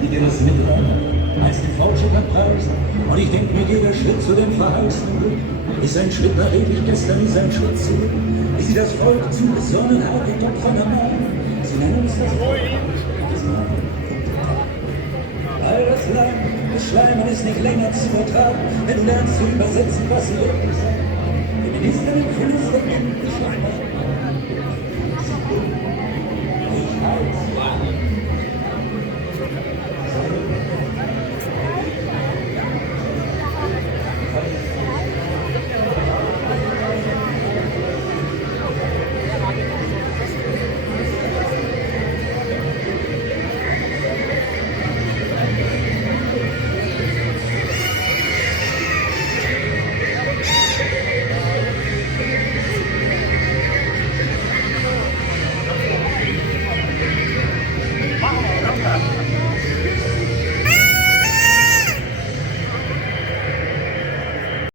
die dir das Mittelalter als den Fortschritt erpreist. Und ich denk mir, jeder Schritt zu dem verheißenen Glück ist ein Schritt nach ewig gestern, ist ein Schritt zurück. Wie sie das Volk zu besonnen hat und Opfer ermahnen. Sie nennen es das Volk des Mannes. All das Leid des Schleimen ist nicht länger zu ertragen, wenn du lernst zu übersetzen, was sie wirklich sagen. Feministinnen, Philister, Schleimer.